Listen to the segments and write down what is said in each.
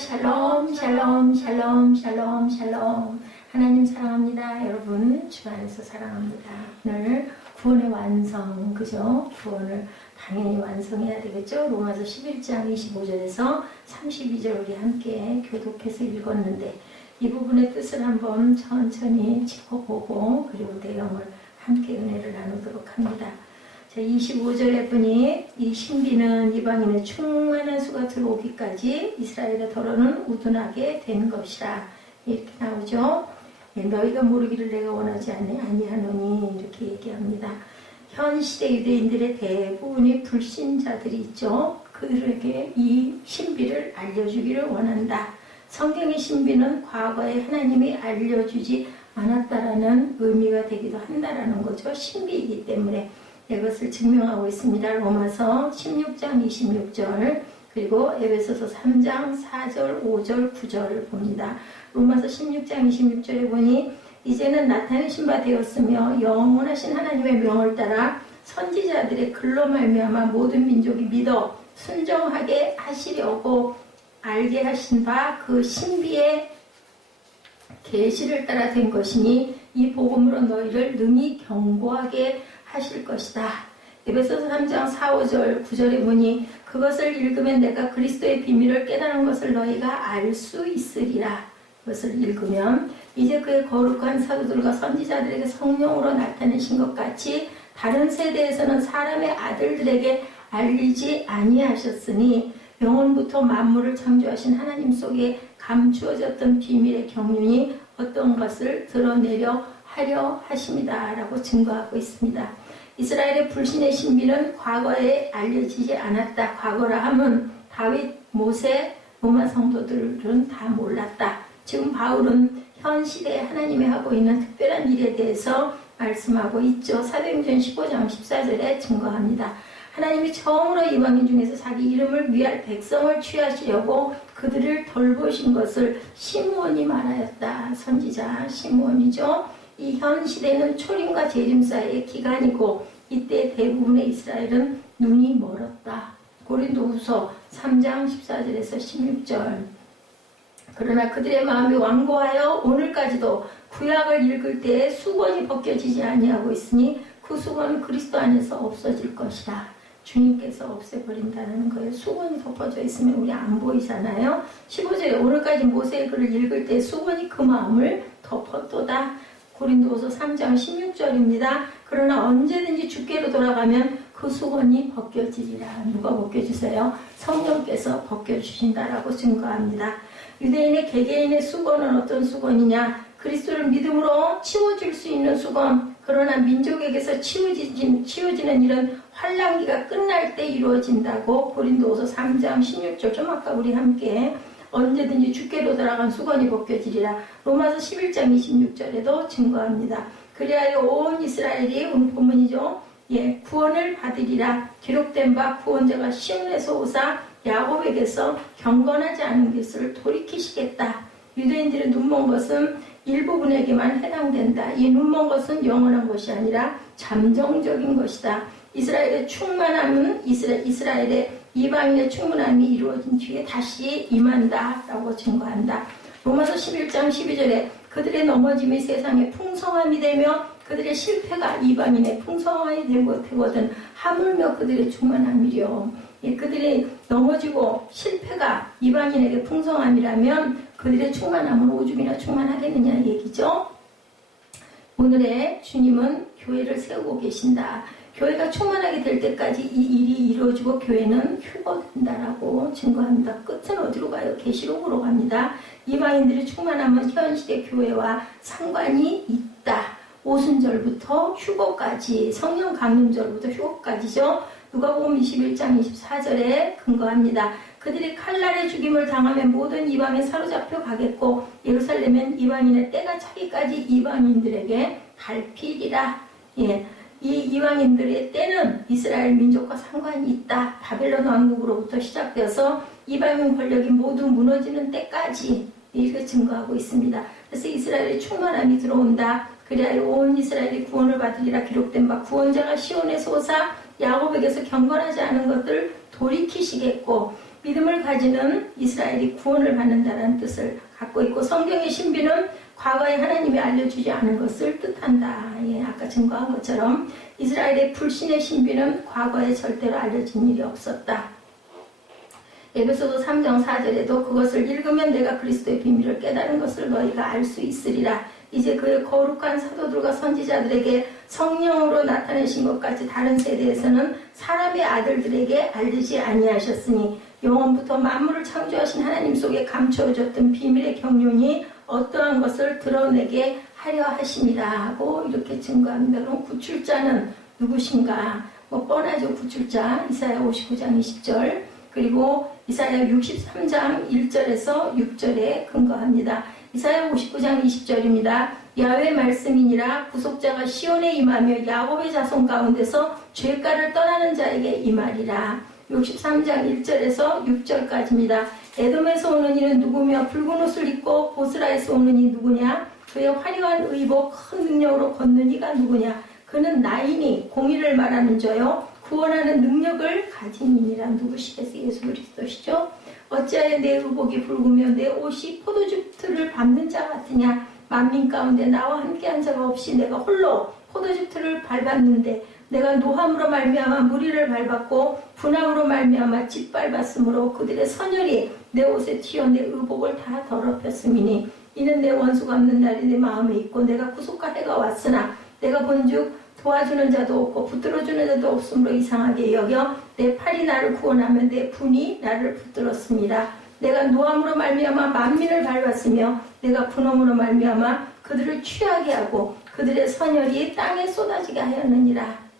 샬롬 샬롬 샬롬 샬롬 샬롬. 하나님 사랑합니다. 여러분 주 안에서 사랑합니다. 오늘 구원의 완성, 그죠? 구원을 당연히 완성해야 되겠죠? 로마서 11장 25절에서 32절 우리 함께 교독해서 읽었는데 이 부분의 뜻을 한번 천천히 짚어보고 그리고 내용을 함께 은혜를 나누도록 합니다. 자, 25절에 보니 이 신비는 이방인의 충만한 수가 들어오기까지 이스라엘의 더러는 우둔하게 된 것이라 이렇게 나오죠. 너희가 모르기를 내가 원하지 아니하노니 이렇게 얘기합니다. 현 시대 유대인들의 대부분이 불신자들이 있죠. 그들에게 이 신비를 알려주기를 원한다. 성경의 신비는 과거에 하나님이 알려주지 않았다라는 의미가 되기도 한다라는 거죠. 신비이기 때문에 이것을 증명하고 있습니다. 로마서 16장 26절 그리고 에베소서 3장 4절 5절 9절을 봅니다. 로마서 16장 26절에 보니 이제는 나타내신 바 되었으며 영원하신 하나님의 명을 따라 선지자들의 글로 말미암아 모든 민족이 믿어 순종하게 하시려고 알게 하신 바 그 신비의 계시를 따라 된 것이니 이 복음으로 너희를 능히 경고하게 하실 것이다. 에베소서 3장 4, 5절 9절에 보니 그것을 읽으면 내가 그리스도의 비밀을 깨달은 것을 너희가 알 수 있으리라. 그것을 읽으면 이제 그의 거룩한 사도들과 선지자들에게 성령으로 나타내신 것 같이 다른 세대에서는 사람의 아들들에게 알리지 아니하셨으니 영원부터 만물을 창조하신 하나님 속에 감추어졌던 비밀의 경륜이 어떤 것을 드러내려 하려 하십니다. 라고 증거하고 있습니다. 이스라엘의 불신의 신비는 과거에 알려지지 않았다. 과거라 하면 다윗, 모세, 로마 성도들은 다 몰랐다. 지금 바울은 현 시대에 하나님이 하고 있는 특별한 일에 대해서 말씀하고 있죠. 사도행전 15장 14절에 증거합니다. 하나님이 처음으로 이방인 중에서 자기 이름을 위할 백성을 취하시려고 그들을 돌보신 것을 시므온이 말하였다. 선지자 시므온이죠. 이 현 시대는 초림과 재림 사이의 기간이고 이때 대부분의 이스라엘은 눈이 멀었다. 고린도후서 3장 14절에서 16절. 그러나 그들의 마음이 완고하여 오늘까지도 구약을 읽을 때에 수건이 벗겨지지 아니하고 있으니 그 수건은 그리스도 안에서 없어질 것이다. 주님께서 없애버린다는 거예요. 수건이 덮어져 있으면 우리 안 보이잖아요. 15절에 오늘까지 모세의 글을 읽을 때 수건이 그 마음을 덮었도다. 고린도후서 3장 16절입니다. 그러나 언제든지 주께로 돌아가면 그 수건이 벗겨지리라. 누가 벗겨주세요? 성령께서 벗겨주신다라고 증거합니다. 유대인의 개개인의 수건은 어떤 수건이냐? 그리스도를 믿음으로 치워줄 수 있는 수건. 그러나 민족에게서 치워지는 일은 환란기가 끝날 때 이루어진다고 고린도후서 3장 16절. 좀 아까 우리 함께 언제든지 주께로 돌아간 수건이 벗겨지리라. 로마서 11장 26절에도 증거합니다. 그리하여 온 이스라엘이 오늘 본문이죠. 구원을 받으리라. 기록된 바 구원자가 시온에서 오사 야곱에게서 경건하지 않은 것을 돌이키시겠다. 유대인들의 눈먼 것은 일부분에게만 해당된다. 이 눈먼 것은 영원한 것이 아니라 잠정적인 것이다. 이스라엘의 충만함은 이스라엘의 이방인의 충만함이 이루어진 뒤에 다시 임한다 라고 증거한다. 로마서 11장 12절에 그들의 넘어짐이 세상의 풍성함이 되며 그들의 실패가 이방인의 풍성함이 되거든 하물며 그들의 충만함이려. 그들이 넘어지고 실패가 이방인에게 풍성함이라면 그들의 충만함은 오죽이나 충만하겠느냐 얘기죠. 오늘의 주님은 교회를 세우고 계신다. 교회가 충만하게 될 때까지 이 일이 이루어지고 교회는 휴거된다라고 증거합니다. 끝은 어디로 가요? 계시록으로 갑니다. 이방인들의 충만함은 현시대 교회와 상관이 있다. 오순절부터 휴거까지, 성령 강림절부터 휴거까지죠. 누가복음 21장 24절에 근거합니다. 그들이 칼날의 죽임을 당하면 모든 이방인 사로잡혀 가겠고 예루살렘은 이방인의 때가 차기까지 이방인들에게 밟히리라. 이 이방인들의 때는 이스라엘 민족과 상관이 있다. 바벨론 왕국으로부터 시작되어서 이방인 권력이 모두 무너지는 때까지 이렇게 증거하고 있습니다. 그래서 이스라엘의 충만함이 들어온다. 그리하여 온 이스라엘이 구원을 받으리라. 기록된 바 구원자가 시온에서 오사 야곱에게서 경건하지 않은 것들 돌이키시겠고 믿음을 가지는 이스라엘이 구원을 받는다는 뜻을 갖고 있고, 성경의 신비는 과거에 하나님이 알려주지 않은 것을 뜻한다. 예, 아까 증거한 것처럼 이스라엘의 불신의 신비는 과거에 절대로 알려진 일이 없었다. 에베소서 3장 4절에도 그것을 읽으면 내가 그리스도의 비밀을 깨달은 것을 너희가 알 수 있으리라. 이제 그의 거룩한 사도들과 선지자들에게 성령으로 나타내신 것 같이 다른 세대에서는 사람의 아들들에게 알리지 아니하셨으니 영원부터 만물을 창조하신 하나님 속에 감추어졌던 비밀의 경륜이 어떠한 것을 드러내게 하려 하심이라 하고 이렇게 증거합니다. 그럼 구출자는 누구신가? 뻔하죠. 구출자. 이사야 59장 20절 그리고 이사야 63장 1절에서 6절에 근거합니다. 이사야 59장 20절입니다. 야훼 말씀이니라 구속자가 시온에 임하며 야곱의 자손 가운데서 죄가를 떠나는 자에게 임하리라. 63장 1절에서 6절까지입니다. 에돔에서 오는 이는 누구며 붉은 옷을 입고 보스라에서 오는 이 누구냐? 그의 화려한 의복 큰 능력으로 걷는 이가 누구냐? 그는 나이니 공의를 말하는 자요 구원하는 능력을 가진 이니라. 누구시겠어? 예수 그리스도시죠. 어찌하여 내 의복이 붉으며 내 옷이 포도주 틀을 밟는 자 같으냐? 만민 가운데 나와 함께한 자가 없이 내가 홀로 포도주 틀을 밟았는데 내가 노함으로 말미암아 무리를 밟았고 분함으로 말미암아 짓밟았으므로 그들의 선열이 내 옷에 튀어 내 의복을 다 더럽혔음이니 이는 내 원수가 없는 날이 내 마음에 있고 내가 구속할 해가 왔으나 내가 본즉 도와주는 자도 없고 붙들어주는 자도 없으므로 이상하게 여겨 내 팔이 나를 구원하며 내 분이 나를 붙들었습니다. 내가 노함으로 말미암아 만민을 밟았으며 내가 분함으로 말미암아 그들을 취하게 하고 그들의 선열이 땅에 쏟아지게 하였느니라.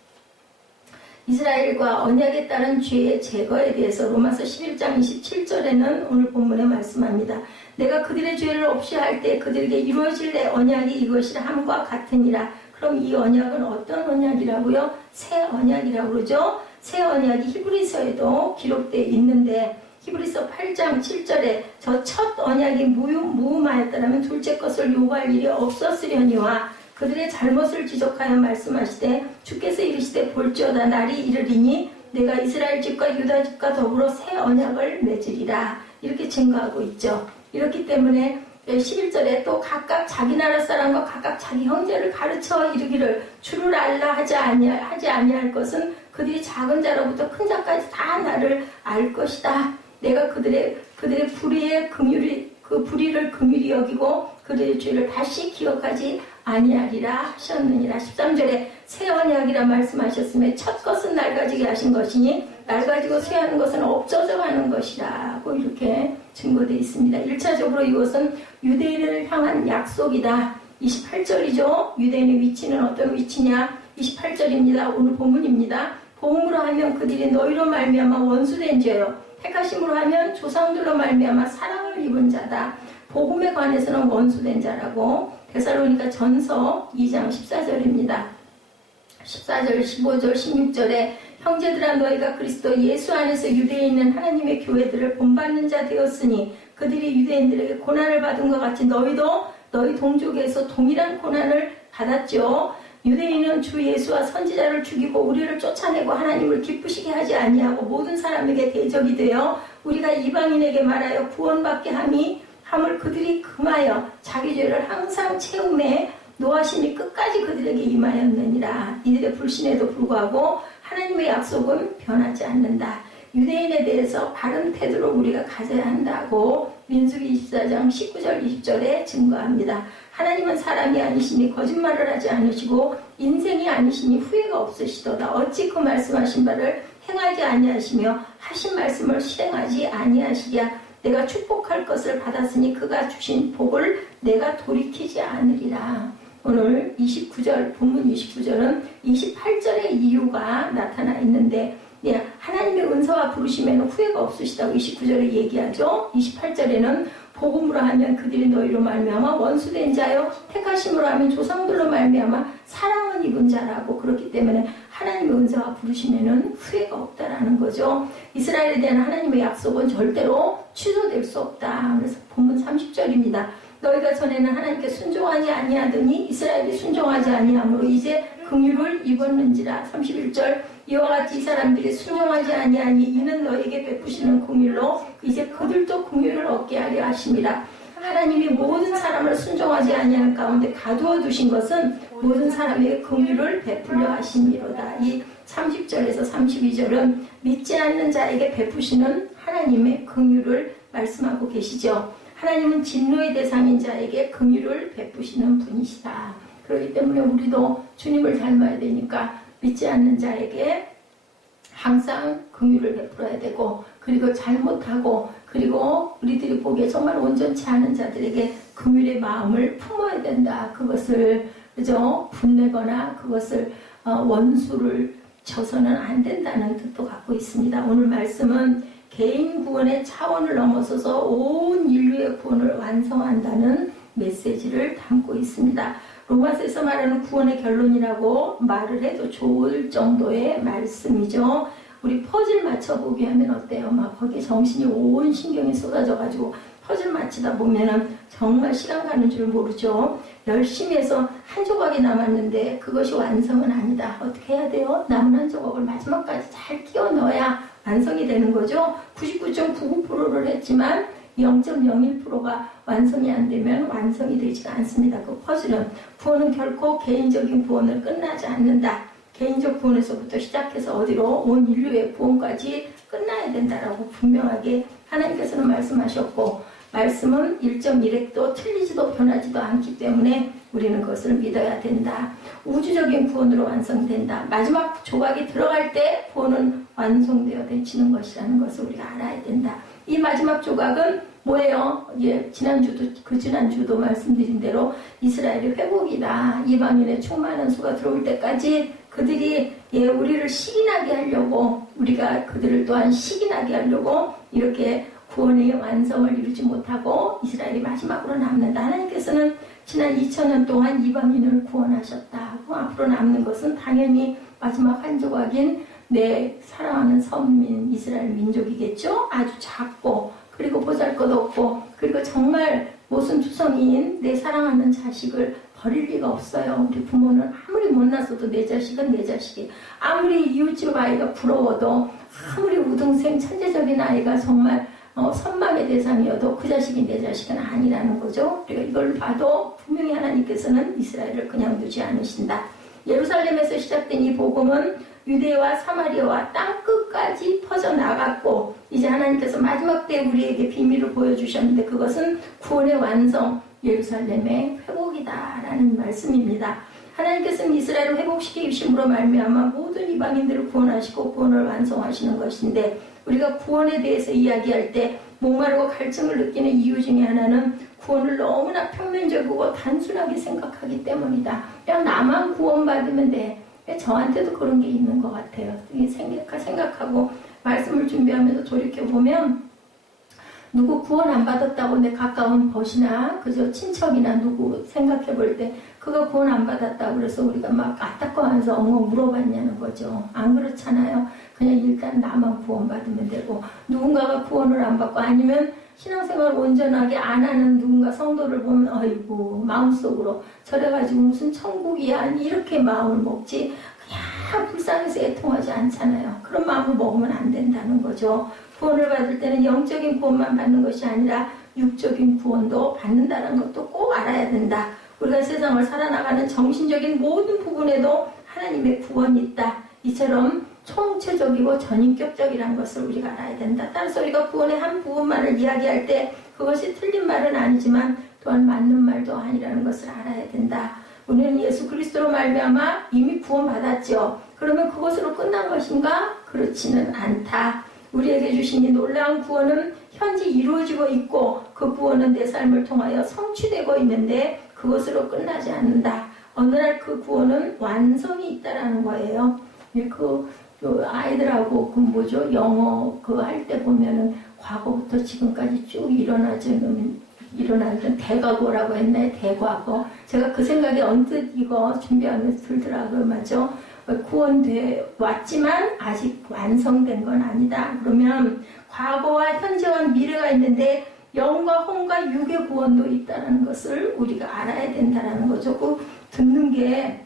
이스라엘과 언약에 따른 죄의 제거에 대해서 로마서 11장 27절에는 오늘 본문에 말씀합니다. 내가 그들의 죄를 없이 할 때 그들에게 이루어질 내 언약이 이것이라 함과 같으니라. 그럼 이 언약은 어떤 언약이라고요? 새 언약이라고 그러죠. 새 언약이 히브리서에도 기록되어 있는데 히브리서 8장 7절에 저 첫 언약이 무음하였더라면 둘째 것을 요구할 일이 없었으려니와 그들의 잘못을 지적하여 말씀하시되 주께서 이르시되 볼지어다 날이 이르리니 내가 이스라엘 집과 유다 집과 더불어 새 언약을 맺으리라. 이렇게 증거하고 있죠. 이렇기 때문에 11절에 또 각각 자기 나라 사람과 각각 자기 형제를 가르쳐 이르기를 주를 알라 하지 아니할 것은 그들이 작은 자로부터 큰 자까지 다 나를 알 것이다. 내가 그들의 불의를 긍휼히 여기고 그들의 죄를 다시 기억하지 아니하리라 하셨느니라. 13절에 새 언약이라 말씀하셨으며 첫 것은 낡아지게 하신 것이니 낡아지고 쇠하는 것은 없어져 가는 것이라고 이렇게 증거되어 있습니다. 1차적으로 이것은 유대인을 향한 약속이다. 28절이죠. 유대인의 위치는 어떤 위치냐? 28절입니다. 오늘 본문입니다. 복음으로 하면 그들이 너희로 말미암아 원수된 죄요 택하심으로 하면 조상들로 말미암아 사랑을 입은 자다. 복음에 관해서는 원수된 자라고. 데살로니가 전서 2장 14절입니다. 14절, 15절, 16절에 형제들아 너희가 그리스도 예수 안에서 유대에 있는 하나님의 교회들을 본받는 자 되었으니 그들이 유대인들에게 고난을 받은 것 같이 너희도 너희 동족에서 동일한 고난을 받았죠. 유대인은 주 예수와 선지자를 죽이고 우리를 쫓아내고 하나님을 기쁘시게 하지 아니하고 모든 사람에게 대적이 되어 우리가 이방인에게 말하여 구원받게 함을 그들이 금하여 자기 죄를 항상 채움에 노하심이 끝까지 그들에게 임하였느니라. 이들의 불신에도 불구하고 하나님의 약속은 변하지 않는다. 유대인에 대해서 바른 태도로 우리가 가져야 한다고 민수기 24장 19절 20절에 증거합니다. 하나님은 사람이 아니시니 거짓말을 하지 않으시고 인생이 아니시니 후회가 없으시도다. 어찌 그 말씀하신 바를 행하지 아니하시며 하신 말씀을 실행하지 아니하시랴. 내가 축복할 것을 받았으니 그가 주신 복을 내가 돌이키지 않으리라. 오늘 29절, 본문 29절은 28절의 이유가 나타나 있는데 하나님의 은사와 부르심에는 후회가 없으시다고 29절에 얘기하죠. 28절에는 복음으로 하면 그들이 너희로 말미암아 원수된 자요 택하심으로 하면 조상들로 말미암아 사랑을 입은 자라고. 그렇기 때문에 하나님의 은사와 부르심에는 후회가 없다라는 거죠. 이스라엘에 대한 하나님의 약속은 절대로 취소될 수 없다. 그래서 본문 30절입니다. 너희가 전에는 하나님께 순종하지 아니하더니 이스라엘이 순종하지 아니하므로 이제 긍휼을 입었는지라. 31절 이와 같이 이 사람들이 순종하지 아니하니 이는 너에게 베푸시는 긍휼로 이제 그들도 긍휼을 얻게 하려 하심이라. 하나님이 모든 사람을 순종하지 아니하는 가운데 가두어 두신 것은 모든 사람에게 긍휼을 베풀려 하심이로다. 이 30절에서 32절은 믿지 않는 자에게 베푸시는 하나님의 긍휼을 말씀하고 계시죠. 하나님은 진노의 대상인 자에게 긍휼을 베푸시는 분이시다. 그렇기 때문에 우리도 주님을 닮아야 되니까 믿지 않는 자에게 항상 긍휼을 베풀어야 되고, 그리고 잘못하고, 그리고 우리들이 보기에 정말 온전치 않은 자들에게 긍휼의 마음을 품어야 된다. 그것을 그죠? 분내거나 그것을 원수를 져서는 안 된다는 뜻도 갖고 있습니다. 오늘 말씀은 개인 구원의 차원을 넘어서서 온 인류의 구원을 완성한다는 메시지를 담고 있습니다. 로마서에서 말하는 구원의 결론이라고 말을 해도 좋을 정도의 말씀이죠. 우리 퍼즐 맞춰보기 하면 어때요? 막 거기에 정신이 온 신경이 쏟아져가지고 퍼즐 맞히다 보면은 정말 시간 가는 줄 모르죠. 열심히 해서 한 조각이 남았는데 그것이 완성은 아니다. 어떻게 해야 돼요? 남은 한 조각을 마지막까지 잘 끼워 넣어야 완성이 되는 거죠. 99.99%를 했지만 0.01%가 완성이 안 되면 완성이 되지가 않습니다. 그 퍼즐은. 구원은 결코 개인적인 구원을 끝나지 않는다. 개인적 구원에서부터 시작해서 어디로 온 인류의 구원까지 끝나야 된다라고 분명하게 하나님께서는 말씀하셨고, 말씀은 1.1핵도 틀리지도 변하지도 않기 때문에 우리는 그것을 믿어야 된다. 우주적인 구원으로 완성된다. 마지막 조각이 들어갈 때 구원은 완성되어 되치는 것이라는 것을 우리가 알아야 된다. 이 마지막 조각은 뭐예요? 예, 지난주도 말씀드린 대로 이스라엘의 회복이다. 이방인의 충만한 수가 들어올 때까지 그들이 우리를 시기나게 하려고, 우리가 그들을 또한 시기나게 하려고 이렇게 구원의 완성을 이루지 못하고 이스라엘이 마지막으로 남는다. 하나님께서는 지난 2000년 동안 이방인을 구원하셨다. 앞으로 남는 것은 당연히 마지막 한 조각인 내 사랑하는 선민 이스라엘 민족이겠죠. 아주 작고, 그리고 보잘것없고, 그리고 정말 모순투성이인 내 사랑하는 자식을 버릴 리가 없어요. 우리 부모는 아무리 못났어도 내 자식은 내 자식이, 아무리 이웃집 아이가 부러워도, 아무리 우등생 천재적인 아이가 정말 선망의 대상이어도 그 자식이 내 자식은 아니라는 거죠. 우리가 이걸 봐도 분명히 하나님께서는 이스라엘을 그냥 두지 않으신다. 예루살렘에서 시작된 이 복음은 유대와 사마리아와 땅끝까지 퍼져나갔고, 이제 하나님께서 마지막 때 우리에게 비밀을 보여주셨는데 그것은 구원의 완성, 예루살렘의 회복이다라는 말씀입니다. 하나님께서는 이스라엘을 회복시키심으로 말미암아 모든 이방인들을 구원하시고 구원을 완성하시는 것인데, 우리가 구원에 대해서 이야기할 때 목마르고 갈증을 느끼는 이유 중에 하나는 구원을 너무나 평면적이고 단순하게 생각하기 때문이다. 그냥 나만 구원받으면 돼. 저한테도 그런 게 있는 것 같아요. 생각하고 말씀을 준비하면서 돌이켜보면, 누구 구원 안 받았다고 내 가까운 벗이나 그저 친척이나 누구 생각해 볼 때 그가 구원 안 받았다고 그래서 우리가 막 안타까워하면서 엉엉 물어봤냐는 거죠. 안 그렇잖아요. 그냥 일단 나만 구원 받으면 되고, 누군가가 구원을 안 받고 아니면 신앙생활을 온전하게 안 하는 누군가 성도를 보면 아이고 마음속으로 저래가지고 무슨 천국이야 이렇게 마음을 먹지, 그냥 불쌍해서 애통하지 않잖아요. 그런 마음을 먹으면 안 된다는 거죠. 구원을 받을 때는 영적인 구원만 받는 것이 아니라 육적인 구원도 받는다는 것도 꼭 알아야 된다. 우리가 세상을 살아나가는 정신적인 모든 부분에도 하나님의 구원이 있다. 이처럼 총체적이고 전인격적이라는 것을 우리가 알아야 된다. 따라서 우리가 구원의 한 부분만을 이야기할 때 그것이 틀린 말은 아니지만 또한 맞는 말도 아니라는 것을 알아야 된다. 우리는 예수 그리스도로 말미암아 이미 구원받았죠. 그러면 그것으로 끝난 것인가? 그렇지는 않다. 우리에게 주신 이 놀라운 구원은 현재 이루어지고 있고, 그 구원은 내 삶을 통하여 성취되고 있는데 그것으로 끝나지 않는다. 어느 날 그 구원은 완성이 있다라는 거예요. 그 아이들하고 영어 할 때 보면은 과거부터 지금까지 쭉 일어나던 대과거라고 했나요? 대과거. 제가 그 생각이 언뜻 이거 준비하면서 들더라고요. 맞죠? 구원돼 왔지만 아직 완성된 건 아니다. 그러면 과거와 현재와 미래가 있는데 영과 혼과 육의 구원도 있다는 것을 우리가 알아야 된다는 거죠. 그 듣는 게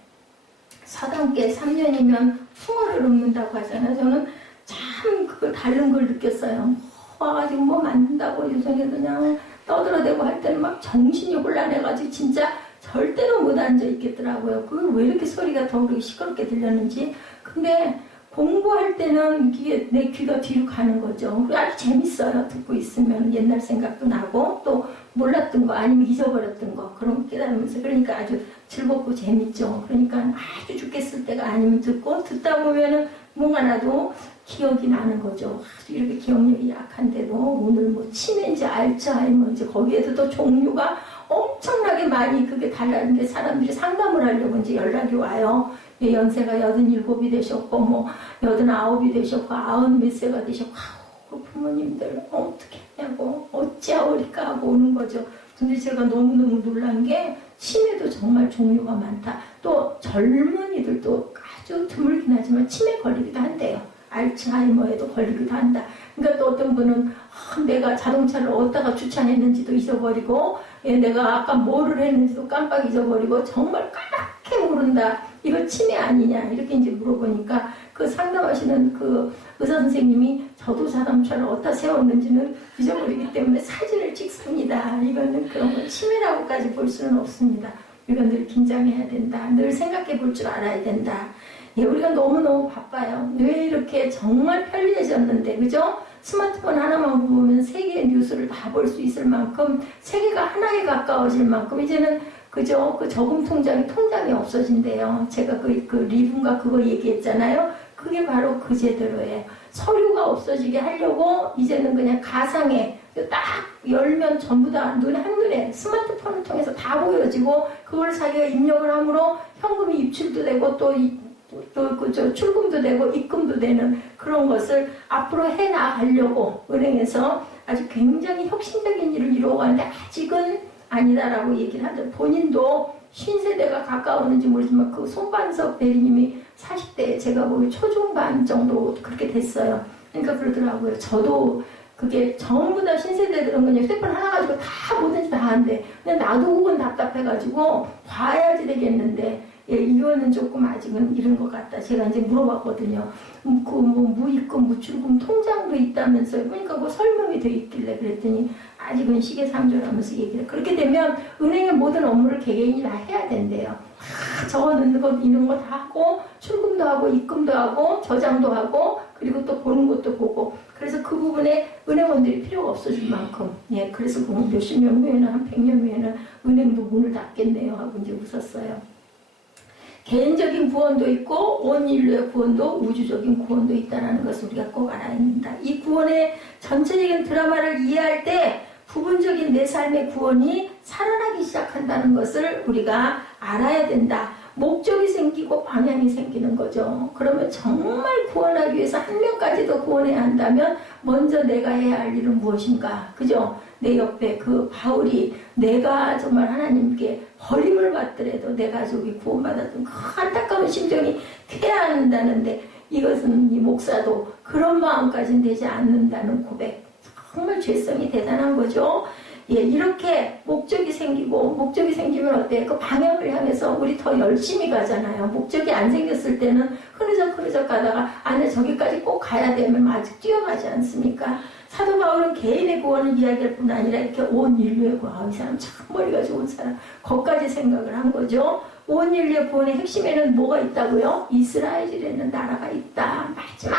사단계 3년이면 풍어를 읊는다고 하잖아요. 저는 참 그걸 다른 걸 느꼈어요. 와가지고 뭐 만든다고 유선에 그냥 떠들어대고 할 때는 막 정신이 혼란해가지고 진짜 절대로 못 앉아있겠더라고요. 그게 왜 이렇게 소리가 더 그렇게 시끄럽게 들렸는지. 근데 공부할 때는 이게 내 귀가 뒤로 가는 거죠. 아주 재밌어요. 듣고 있으면 옛날 생각도 나고 또 몰랐던 거 아니면 잊어버렸던 거 그런 거 깨달으면서 그러니까 아주 즐겁고 재밌죠. 그러니까 아주 죽겠을 때가 아니면 듣다 보면은 뭔가 나도 기억이 나는 거죠. 아주 이렇게 기억력이 약한데도 오늘 뭐 치매인지 알츠하이머인지 거기에도 또 종류가 엄청나게 많이 그게 달라는 게 사람들이 상담을 하려고 이제 연락이 와요. 연세가 87이 되셨고 뭐 89이 되셨고 90몇 세가 되셨고 그 부모님들 어떻게 했냐고 어찌하오리까 하고 오는 거죠. 근데 제가 너무너무 놀란 게 치매도 정말 종류가 많다. 또 젊은이들도 아주 드물긴 하지만 치매 걸리기도 한대요. 알츠하이머에도 걸리기도 한다. 그러니까 또 어떤 분은 내가 자동차를 어디다가 주차했는지도 잊어버리고 내가 아까 뭐를 했는지도 깜빡 잊어버리고 정말 까맣게 모른다. 이거 치매 아니냐 이렇게 이제 물어보니까 그 상담하시는 그 의사 선생님이 저도 자동차를 어디다 세웠는지는 잊어버리기 때문에 사진을 찍습니다. 이거는 그런 거 치매라고까지 볼 수는 없습니다. 이건 늘 긴장해야 된다. 늘 생각해 볼 줄 알아야 된다. 우리가 너무너무 바빠요. 왜 이렇게 정말 편리해졌는데, 그죠? 스마트폰 하나만 보면 세계의 뉴스를 다 볼 수 있을 만큼, 세계가 하나에 가까워질 만큼, 이제는, 그죠? 그 저금 통장이 없어진대요. 제가 그 리분가 그거 얘기했잖아요. 그게 바로 그 제대로예요. 서류가 없어지게 하려고, 이제는 그냥 가상에, 딱 열면 전부 다 한눈에 스마트폰을 통해서 다 보여지고, 그걸 자기가 입력을 함으로 현금이 입출도 되고, 또 출금도 되고 입금도 되는 그런 것을 앞으로 해나가려고 은행에서 아주 굉장히 혁신적인 일을 이루어가는데 아직은 아니다라고 얘기를 하죠. 본인도 신세대가 가까웠는지 모르지만 그 손반석 대리님이 40대 제가 보기 초중반 정도 그렇게 됐어요. 그러니까 그러더라고요. 저도 그게 전부 다 신세대들은 그냥 휴대폰 하나 가지고 다 뭐든지 다 하는데 그냥 나도 그건 답답해가지고 봐야지 되겠는데 이거는 조금 아직은 이른 것 같다. 제가 이제 물어봤거든요. 무입금, 무출금 통장도 있다면서요. 그러니까 그 설명이 돼 있길래 그랬더니 아직은 시기상조라면서 얘기를. 그렇게 되면 은행의 모든 업무를 개개인이 다 해야 된대요. 적어 넣는 것, 이런 거 다 하고, 출금도 하고, 입금도 하고, 저장도 하고, 그리고 또 보는 것도 보고. 그래서 그 부분에 은행원들이 필요가 없어질 만큼. 그래서 몇십 년 후에는, 한 100년 후에는 은행도 문을 닫겠네요. 하고 이제 웃었어요. 개인적인 구원도 있고 온 인류의 구원도 우주적인 구원도 있다는 것을 우리가 꼭 알아야 합니다. 이 구원의 전체적인 드라마를 이해할 때 부분적인 내 삶의 구원이 살아나기 시작한다는 것을 우리가 알아야 된다. 목적이 생기고 방향이 생기는 거죠. 그러면 정말 구원하기 위해서 한 명까지도 구원해야 한다면 먼저 내가 해야 할 일은 무엇인가? 그죠? 내 옆에 그 바울이 내가 정말 하나님께 버림을 받더라도 내 가족이 구원받았던 그 안타까운 심정이 쾌한다는데 이것은 이 목사도 그런 마음까지는 되지 않는다는 고백. 정말 죄성이 대단한 거죠. 이렇게 목적이 생기면 어때요? 그 방향을 향해서 우리 더 열심히 가잖아요. 목적이 안 생겼을 때는 흐느적 가다가 아니 저기까지 꼭 가야 되면 아직 뛰어가지 않습니까? 사도 바울은 개인의 구원을 이야기할 뿐 아니라 이렇게 온 인류의 구원, 이 사람 참 머리가 좋은 사람, 거기까지 생각을 한 거죠. 온 인류의 구원의 핵심에는 뭐가 있다고요? 이스라엘이라는 나라가 있다. 마지막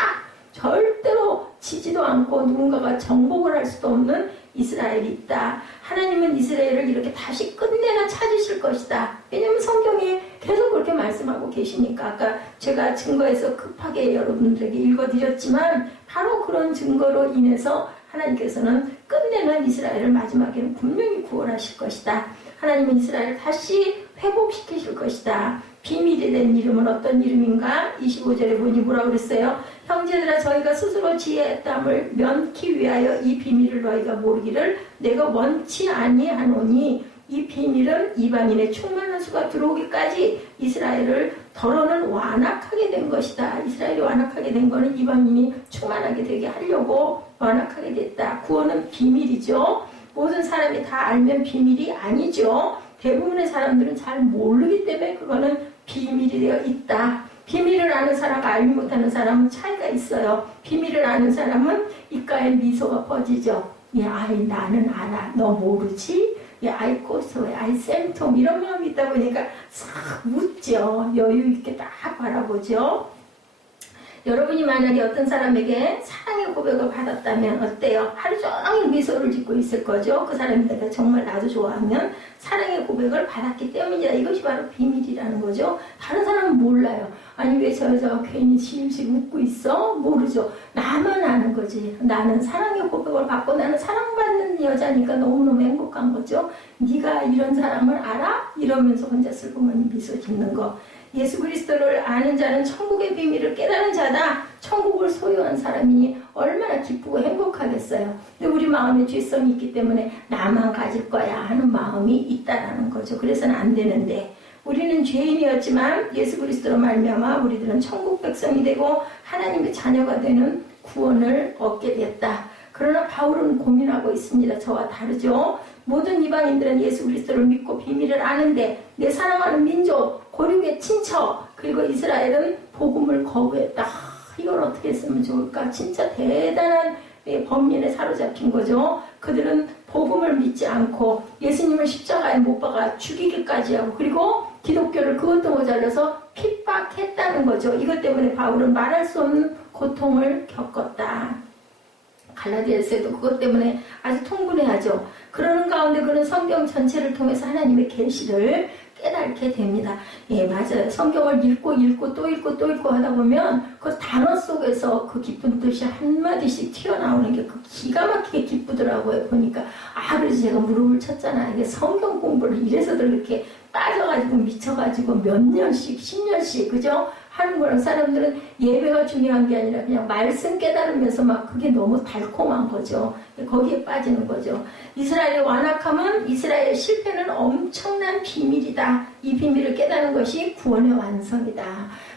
절대로 지지도 않고 누군가가 정복을 할 수도 없는 이스라엘이 있다. 하나님은 이스라엘을 이렇게 다시 끝내나 찾으실 것이다. 왜냐하면 성경에 계속 그렇게 말씀하고 계시니까 아까 제가 증거해서 급하게 여러분들에게 읽어드렸지만 바로 그런 증거로 인해서 하나님께서는 끝내는 이스라엘을 마지막에는 분명히 구원하실 것이다. 하나님은 이스라엘을 다시 회복시키실 것이다. 비밀이 된 이름은 어떤 이름인가? 25절에 보니 뭐라고 그랬어요? 형제들아 저희가 스스로 지혜함을 면키 위하여 이 비밀을 너희가 모르기를 내가 원치 아니하노니 이 비밀은 이방인의 충만한 수가 들어오기까지 이스라엘을 더러는 완악하게 된 것이다. 이스라엘이 완악하게 된 거는 이방인이 충만하게 되게 하려고 완악하게 됐다. 구원은 비밀이죠. 모든 사람이 다 알면 비밀이 아니죠. 대부분의 사람들은 잘 모르기 때문에 그거는 비밀이 되어 있다. 비밀을 아는 사람과 알지 못하는 사람은 차이가 있어요. 비밀을 아는 사람은 입가에 미소가 퍼지죠. 아이 나는 알아. 너 모르지? 아이 고소해. 아이 쌤통 이런 마음이 있다 보니까 싹 웃죠. 여유 있게 딱 바라보죠. 여러분이 만약에 어떤 사람에게 사랑의 고백을 받았다면 어때요? 하루 종일 미소를 짓고 있을 거죠. 그 사람이 내가 정말 나도 좋아하면 사랑의 고백을 받았기 때문이다. 이것이 바로 비밀이라는 거죠. 다른 사람은 몰라요. 아니 왜 저 여자가 괜히 실실 웃고 있어? 모르죠. 나만 아는 거지. 나는 사랑의 고백을 받고 나는 사랑받는 여자니까 너무너무 행복한 거죠. 네가 이런 사람을 알아? 이러면서 혼자 슬그머니 미소 짓는 거. 예수 그리스도를 아는 자는 천국의 비밀을 깨달은 자다. 천국을 소유한 사람이 얼마나 기쁘고 행복하겠어요. 근데 우리 마음에 죄성이 있기 때문에 나만 가질 거야 하는 마음이 있다라는 거죠. 그래서는 안 되는데 우리는 죄인이었지만 예수 그리스도로 말미암아 우리들은 천국 백성이 되고 하나님의 자녀가 되는 구원을 얻게 됐다. 그러나 바울은 고민하고 있습니다. 저와 다르죠. 모든 이방인들은 예수 그리스도를 믿고 비밀을 아는데 내 사랑하는 민족, 고륙의 친척, 그리고 이스라엘은 복음을 거부했다. 이걸 어떻게 했으면 좋을까? 진짜 대단한 범민에 사로잡힌 거죠. 그들은 복음을 믿지 않고 예수님을 십자가에 못 박아 죽이기까지 하고 그리고 기독교를 그것도 모자라서 핍박했다는 거죠. 이것 때문에 바울은 말할 수 없는 고통을 겪었다. 갈라디아서에도 그것 때문에 아주 통분해하죠. 그러는 가운데 그는 성경 전체를 통해서 하나님의 계시를 깨닫게 됩니다. 예, 맞아요. 성경을 읽고 또 읽고 하다 보면 그 단어 속에서 그 기쁜 뜻이 한마디씩 튀어나오는 게 그 기가 막히게 기쁘더라고요. 보니까 그래서 제가 무릎을 쳤잖아요. 이게 성경 공부를 이래서들 이렇게 빠져가지고 미쳐가지고 몇 년씩 10년씩 그죠? 하는 거랑 사람들은 예배가 중요한 게 아니라 그냥 말씀 깨달으면서 막 그게 너무 달콤한 거죠. 거기에 빠지는 거죠. 이스라엘의 완악함은 이스라엘의 실패는 엄청난 비밀이다. 이 비밀을 깨닫는 것이 구원의 완성이다.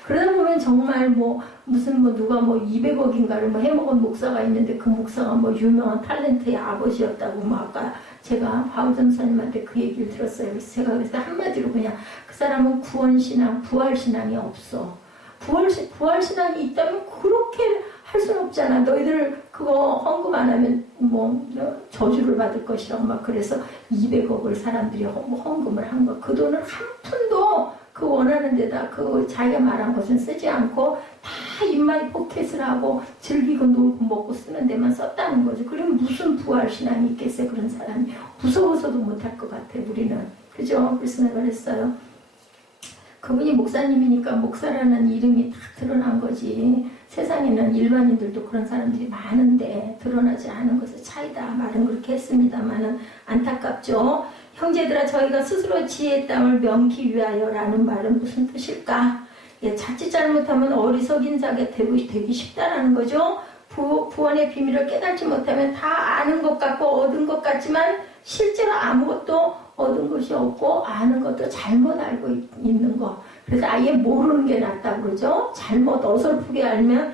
그러다 보면 정말 무슨 누가 200억인가를 해먹은 목사가 있는데 그 목사가 유명한 탤런트의 아버지였다고 아까 제가 바울 전사님한테 그 얘기를 들었어요. 그래서 제가 그래서 한마디로 그냥 그 사람은 구원신앙, 부활신앙이 없어. 부활신앙이 있다면 그렇게 할 수는 없잖아. 너희들 그거 헌금 안 하면 저주를 받을 것이라고 그래서 200억을 사람들이 헌금을 한 거. 그 돈을 한 푼도 그 원하는 데다 그 자기가 말한 것은 쓰지 않고 다 입마이 포켓을 하고 즐기고 놀고 먹고 쓰는 데만 썼다는 거죠. 그러면 무슨 부활신앙이 있겠어요? 그런 사람이. 무서워서도 못할 것 같아 우리는. 그죠? 그래서 내가 그랬어요. 그분이 목사님이니까 목사라는 이름이 다 드러난 거지. 세상에는 일반인들도 그런 사람들이 많은데 드러나지 않은 것의 차이다. 말은 그렇게 했습니다만은 안타깝죠. 형제들아 저희가 스스로 지혜의 땅을 명기 위하여라는 말은 무슨 뜻일까? 자칫 잘못하면 어리석인 자가 되기 쉽다라는 거죠. 구원의 비밀을 깨닫지 못하면 다 아는 것 같고 얻은 것 같지만 실제로 아무것도 얻은 것이 없고 아는 것도 잘못 알고 있는 거. 그래서 아예 모르는 게 낫다고 그러죠. 잘못 어설프게 알면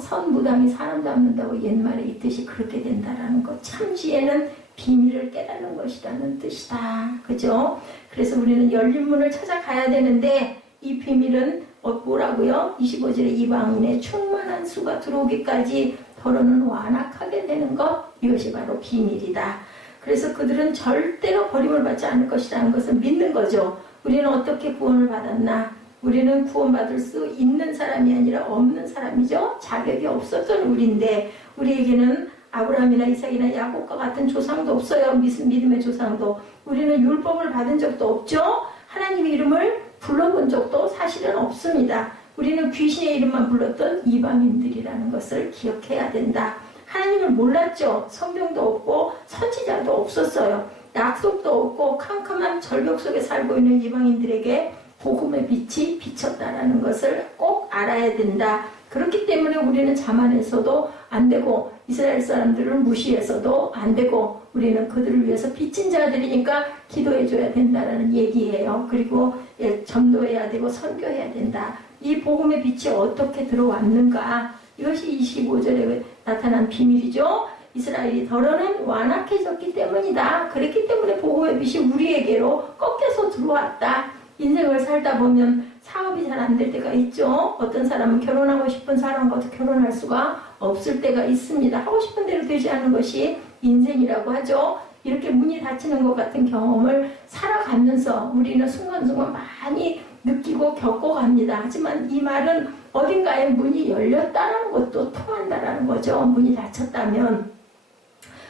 선무당이 사람 잡는다고 옛말에 있듯이 그렇게 된다라는 거. 참 지혜는 비밀을 깨닫는 것이라는 뜻이다. 그죠? 그래서 우리는 열린 문을 찾아가야 되는데 이 비밀은 뭐라고요? 25절에 이방인의 충만한 수가 들어오기까지 더러는 완악하게 되는 것. 이것이 바로 비밀이다. 그래서 그들은 절대로 버림을 받지 않을 것이라는 것을 믿는 거죠. 우리는 어떻게 구원을 받았나? 우리는 구원받을 수 있는 사람이 아니라 없는 사람이죠. 자격이 없었던 우리인데 우리에게는 아브라함이나 이삭이나 야곱과 같은 조상도 없어요. 믿음의 조상도. 우리는 율법을 받은 적도 없죠. 하나님의 이름을 불러본 적도 사실은 없습니다. 우리는 귀신의 이름만 불렀던 이방인들이라는 것을 기억해야 된다. 하나님을 몰랐죠. 성경도 없고 선지자도 없었어요. 약속도 없고 캄캄한 절벽 속에 살고 있는 이방인들에게 복음의 빛이 비쳤다라는 것을 꼭 알아야 된다. 그렇기 때문에 우리는 자만해서도 안 되고 이스라엘 사람들을 무시해서도 안 되고 우리는 그들을 위해서 빚진 자들이니까 기도해줘야 된다라는 얘기예요. 그리고 전도해야 되고 선교해야 된다. 이 복음의 빛이 어떻게 들어왔는가? 이것이 25절에 나타난 비밀이죠. 이스라엘이 더러는 완악해졌기 때문이다. 그랬기 때문에 복음의 빛이 우리에게로 꺾여서 들어왔다. 인생을 살다 보면 사업이 잘 안 될 때가 있죠. 어떤 사람은 결혼하고 싶은 사람과도 결혼할 수가 없을 때가 있습니다. 하고 싶은 대로 되지 않는 것이 인생이라고 하죠. 이렇게 문이 닫히는 것 같은 경험을 살아가면서 우리는 순간순간 많이 느끼고 겪어갑니다. 하지만 이 말은 어딘가에 문이 열렸다는 것도 통한다라는 거죠. 문이 닫혔다면.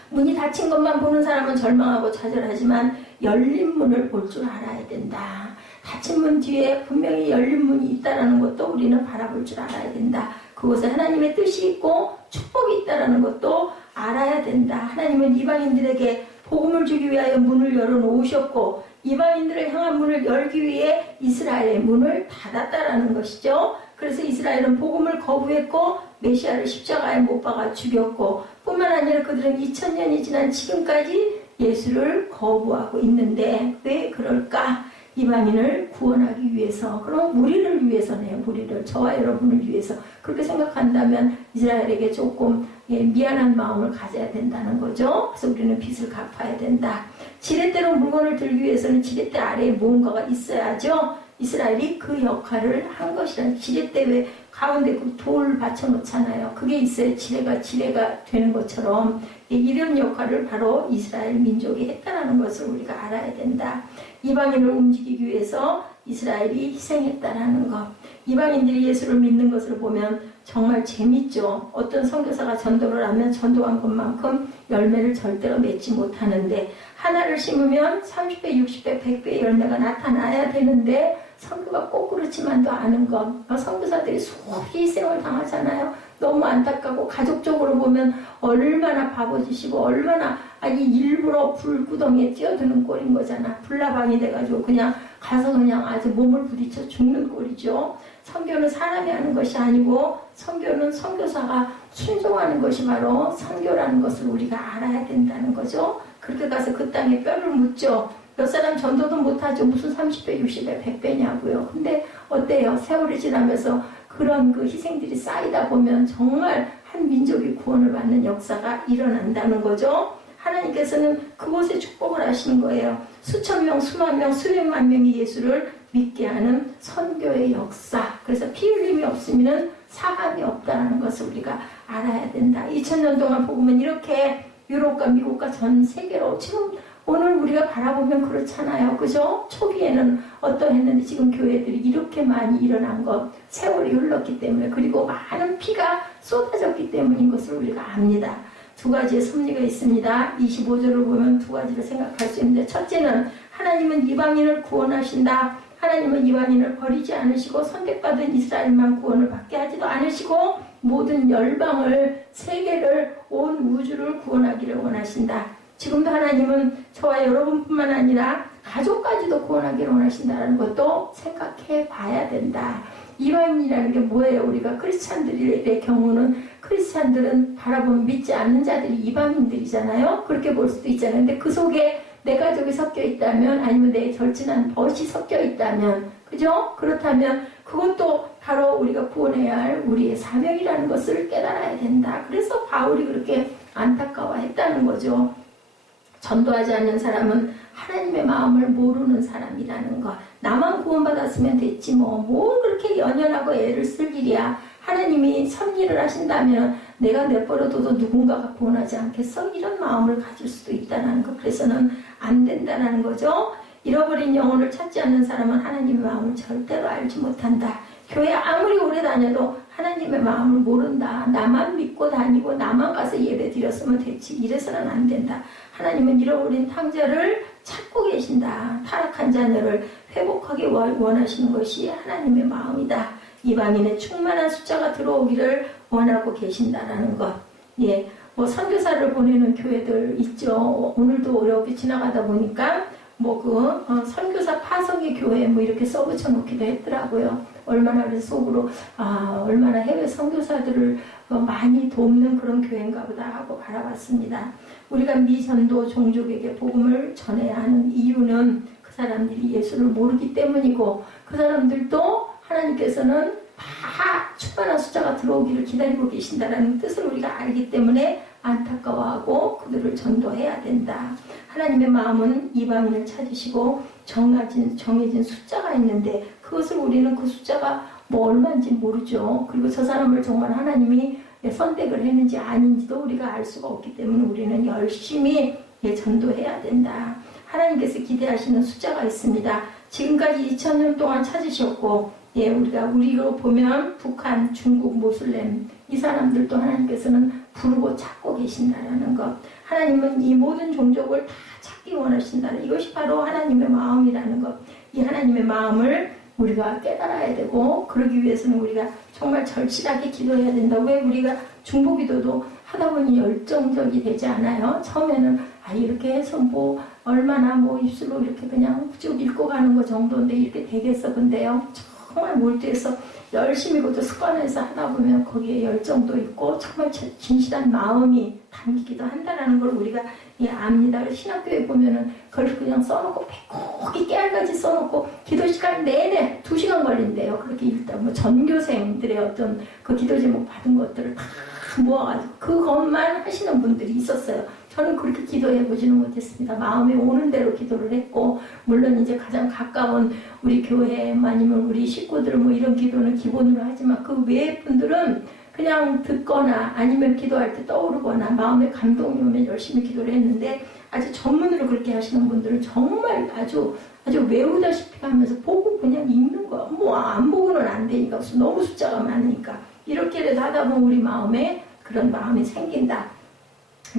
문이 닫힌 것만 보는 사람은 절망하고 좌절하지만 열린 문을 볼 줄 알아야 된다. 닫힌 문 뒤에 분명히 열린 문이 있다는 것도 우리는 바라볼 줄 알아야 된다. 그곳에 하나님의 뜻이 있고 축복이 있다는 것도 알아야 된다. 하나님은 이방인들에게 복음을 주기 위하여 문을 열어놓으셨고 이방인들을 향한 문을 열기 위해 이스라엘의 문을 닫았다라는 것이죠. 그래서 이스라엘은 복음을 거부했고 메시아를 십자가에 못 박아 죽였고 뿐만 아니라 그들은 2000년이 지난 지금까지 예수를 거부하고 있는데 왜 그럴까? 이방인을 구원하기 위해서, 그럼 우리를 위해서네요. 우리를, 저와 여러분을 위해서. 그렇게 생각한다면 이스라엘에게 조금 미안한 마음을 가져야 된다는 거죠. 그래서 우리는 빚을 갚아야 된다. 지렛대로 물건을 들기 위해서는 지렛대 아래에 무언가가 있어야죠. 이스라엘이 그 역할을 한 것이란, 지렛대 왜 가운데 그 돌 받쳐놓잖아요. 그게 있어야 지뢰가 되는 것처럼 이런 역할을 바로 이스라엘 민족이 했다는 것을 우리가 알아야 된다. 이방인을 움직이기 위해서 이스라엘이 희생했다라는 것. 이방인들이 예수를 믿는 것을 보면 정말 재밌죠. 어떤 선교사가 전도를 하면 전도한 것만큼 열매를 절대로 맺지 못하는데 하나를 심으면 30배, 60배, 100배의 열매가 나타나야 되는데 선교가 꼭 그렇지만도 않은 것. 선교사들이 수없이 희생을 당하잖아요. 너무 안타깝고 가족적으로 보면 얼마나 바보짓이고 얼마나 일부러 불구덩이에 뛰어드는 꼴인 거잖아. 불나방이 돼가지고 그냥 가서 그냥 아주 몸을 부딪혀 죽는 꼴이죠. 선교는 사람이 하는 것이 아니고 선교는 선교사가 순종하는 것이 바로 선교라는 것을 우리가 알아야 된다는 거죠. 그렇게 가서 그 땅에 뼈를 묻죠. 몇 사람 전도도 못하죠. 무슨 30배, 60배, 100배냐고요. 근데 어때요? 세월이 지나면서 그런 그 희생들이 쌓이다 보면 정말 한 민족이 구원을 받는 역사가 일어난다는 거죠. 하나님께서는 그곳에 축복을 하시는 거예요. 수천 명, 수만 명, 수백만 명이 예수를 믿게 하는 선교의 역사. 그래서 피 흘림이 없으면 사함이 없다는 것을 우리가 알아야 된다. 2000년 동안 복음은 이렇게 유럽과 미국과 전 세계로 지금 오늘 우리가 바라보면 그렇잖아요. 그죠? 초기에는 어떠했는데 지금 교회들이 이렇게 많이 일어난 것, 세월이 흘렀기 때문에, 그리고 많은 피가 쏟아졌기 때문인 것을 우리가 압니다. 두 가지의 섭리가 있습니다. 25절을 보면 두 가지를 생각할 수 있는데, 첫째는 하나님은 이방인을 구원하신다. 하나님은 이방인을 버리지 않으시고 선택받은 이스라엘만 구원을 받게 하지도 않으시고 모든 열방을, 세계를, 온 우주를 구원하기를 원하신다. 지금도 하나님은 저와 여러분뿐만 아니라 가족까지도 구원하기를 원하신다는 것도 생각해 봐야 된다. 이방인이라는 게 뭐예요? 우리가 크리스찬들의 경우는 크리스찬들은 바라보면 믿지 않는 자들이 이방인들이잖아요. 그렇게 볼 수도 있잖아요. 근데 그 속에 내 가족이 섞여 있다면, 아니면 내 절친한 벗이 섞여 있다면, 그죠? 그렇다면 그것도 바로 우리가 구원해야 할 우리의 사명이라는 것을 깨달아야 된다. 그래서 바울이 그렇게 안타까워했다는 거죠. 전도하지 않는 사람은 하나님의 마음을 모르는 사람이라는 것. 나만 구원받았으면 됐지 뭘 그렇게 연연하고 애를 쓸 일이야. 하나님이 섭리를 하신다면 내가 내버려둬도 누군가가 구원하지 않겠어? 이런 마음을 가질 수도 있다는 것. 그래서는 안 된다는 거죠. 잃어버린 영혼을 찾지 않는 사람은 하나님의 마음을 절대로 알지 못한다. 교회 아무리 오래 다녀도 하나님의 마음을 모른다. 나만 믿고 다니고 나만 가서 예배 드렸으면 됐지. 이래서는 안 된다. 하나님은 잃어버린 탕자를 찾고 계신다. 타락한 자녀를 회복하기 원하시는 것이 하나님의 마음이다. 이방인의 충만한 숫자가 들어오기를 원하고 계신다라는 것. 예, 선교사를 보내는 교회들 있죠. 오늘도 어렵게 지나가다 보니까 선교사 파송의 교회 이렇게 써붙여 놓기도 했더라고요. 얼마나 그래서 속으로 얼마나 해외 선교사들을 많이 돕는 그런 교회인가 보다 하고 바라봤습니다. 우리가 미전도 종족에게 복음을 전해야 하는 이유는 그 사람들이 예수를 모르기 때문이고, 그 사람들도 하나님께서는 다 충만한 숫자가 들어오기를 기다리고 계신다는 뜻을 우리가 알기 때문에 안타까워하고 그들을 전도해야 된다. 하나님의 마음은 이방인을 찾으시고 정해진 숫자가 있는데 그것을 우리는 그 숫자가 뭐 얼마인지 모르죠. 그리고 저 사람을 정말 하나님이 선택을 했는지 아닌지도 우리가 알 수가 없기 때문에 우리는 열심히 전도해야 된다. 하나님께서 기대하시는 숫자가 있습니다. 지금까지 2000년 동안 찾으셨고 우리로 보면 북한, 중국, 모슬렘 이 사람들도 하나님께서는 부르고 찾고 계신다라는 것. 하나님은 이 모든 종족을 다 찾기 원하신다는 이것이 바로 하나님의 마음이라는 것. 이 하나님의 마음을 우리가 깨달아야 되고 그러기 위해서는 우리가 정말 절실하게 기도해야 된다. 왜 우리가 중보기도도 하다 보니 열정적이 되지 않아요? 처음에는 이렇게 해서 뭐 얼마나 입술로 이렇게 그냥 쭉 읽고 가는 거 정도인데 이렇게 되겠어. 근데요 정말 몰두해서 열심히 그것도 습관해서 하다 보면 거기에 열정도 있고 정말 진실한 마음이 담기기도 한다는 걸 우리가 압니다. 그래서 신학교에 보면은 그걸 그냥 써놓고 빼곡히 깨알같이 써놓고 기도 시간 내내 2시간 걸린대요. 그렇게 일단 뭐 전교생들의 어떤 그 기도 제목 받은 것들을 다 모아가지고 그것만 하시는 분들이 있었어요. 저는 그렇게 기도해보지는 못했습니다. 마음에 오는 대로 기도를 했고, 물론 이제 가장 가까운 우리 교회 아니면 우리 식구들 뭐 이런 기도는 기본으로 하지만 그 외의 분들은 그냥 듣거나 아니면 기도할 때 떠오르거나 마음에 감동이 오면 열심히 기도를 했는데 아주 전문으로 그렇게 하시는 분들은 정말 아주 외우다시피 하면서 보고 그냥 읽는 거야. 뭐 안 보고는 안 되니까 너무 숫자가 많으니까 이렇게라도 하다 보면 우리 마음에 그런 마음이 생긴다.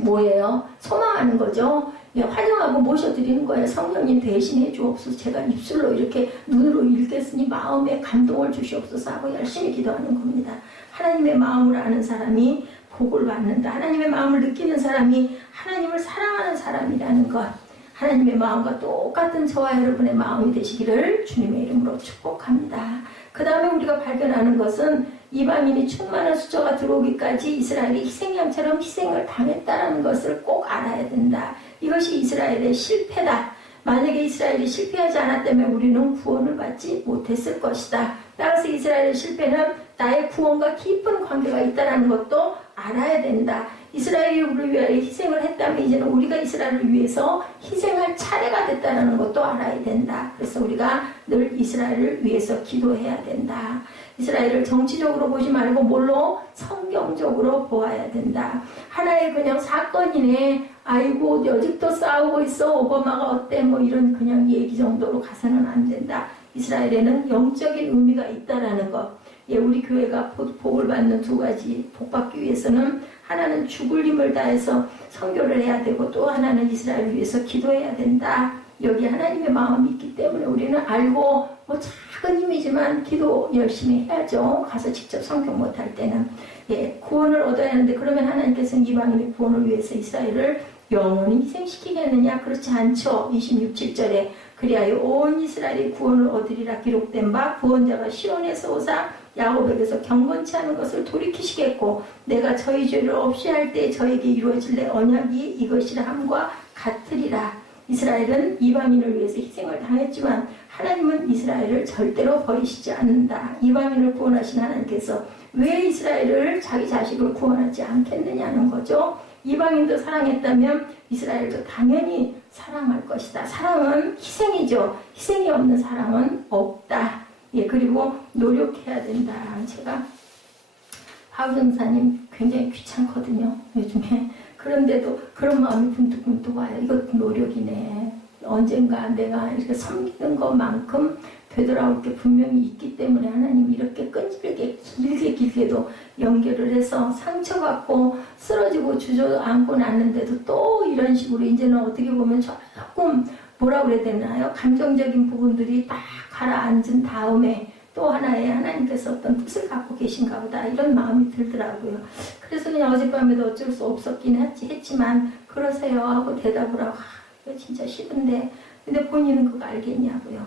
뭐예요? 소망하는 거죠. 환영하고 모셔드리는 거예요. 성령님 대신해 주옵소서. 제가 입술로 이렇게 눈으로 읽겠으니 마음에 감동을 주시옵소서 하고 열심히 기도하는 겁니다. 하나님의 마음을 아는 사람이 복을 받는다. 하나님의 마음을 느끼는 사람이 하나님을 사랑하는 사람이라는 것. 하나님의 마음과 똑같은 저와 여러분의 마음이 되시기를 주님의 이름으로 축복합니다. 그 다음에 우리가 발견하는 것은 이방인이 충만한 숫자가 들어오기까지 이스라엘이 희생양처럼 희생을 당했다는 것을 꼭 알아야 된다. 이것이 이스라엘의 실패다. 만약에 이스라엘이 실패하지 않았다면 우리는 구원을 받지 못했을 것이다. 따라서 이스라엘의 실패는 나의 구원과 깊은 관계가 있다는 것도 알아야 된다. 이스라엘이 우리를 위하여 희생을 했다면 이제는 우리가 이스라엘을 위해서 희생할 차례가 됐다는 것도 알아야 된다. 그래서 우리가 늘 이스라엘을 위해서 기도해야 된다. 이스라엘을 정치적으로 보지 말고 뭘로? 성경적으로 보아야 된다. 하나의 그냥 사건이네. 아이고 여직도 싸우고 있어. 오바마가 어때? 뭐 이런 그냥 얘기 정도로 가서는 안 된다. 이스라엘에는 영적인 의미가 있다라는 것. 우리 교회가 복을 받는 2가지 복 받기 위해서는 하나는 죽을 힘을 다해서 선교를 해야 되고 또 하나는 이스라엘을 위해서 기도해야 된다. 여기 하나님의 마음이 있기 때문에 우리는 알고 뭐 작은 힘이지만 기도 열심히 해야죠. 가서 직접 성경 못할 때는 구원을 얻어야 하는데 그러면 하나님께서는 이방인의 구원을 위해서 이스라엘을 영원히 희생시키겠느냐? 그렇지 않죠. 26, 7절에 그리하여 온 이스라엘이 구원을 얻으리라 기록된 바 구원자가 시온에서 오사 야곱에게서 경건치 않은 것을 돌이키시겠고 내가 저희 죄를 없이 할 때 저에게 이루어질 내 언약이 이것이라 함과 같으리라. 이스라엘은 이방인을 위해서 희생을 당했지만 하나님은 이스라엘을 절대로 버리시지 않는다. 이방인을 구원하신 하나님께서 왜 이스라엘을 자기 자식을 구원하지 않겠느냐는 거죠. 이방인도 사랑했다면 이스라엘도 당연히 사랑할 것이다. 사랑은 희생이죠. 희생이 없는 사랑은 없다. 그리고 노력해야 된다. 제가 하우정사님 굉장히 귀찮거든요. 요즘에. 그런데도 그런 마음이 문득문득 와요. 이것도 노력이네. 언젠가 내가 이렇게 섬기는 것만큼 되돌아올 게 분명히 있기 때문에 하나님이 이렇게 끈질게 길게도 연결을 해서 상처받고 쓰러지고 주저앉고 났는데도 또 이런 식으로 이제는 어떻게 보면 조금 뭐라 그래야 되나요? 감정적인 부분들이 딱 가라앉은 다음에 또 하나의 하나님께서 어떤 뜻을 갖고 계신가 보다 이런 마음이 들더라고요. 그래서 그냥 어젯밤에도 어쩔 수 없었긴 했지만 그러세요 하고 대답을 하고 이거 진짜 싫은데 근데 본인은 그거 알겠냐고요.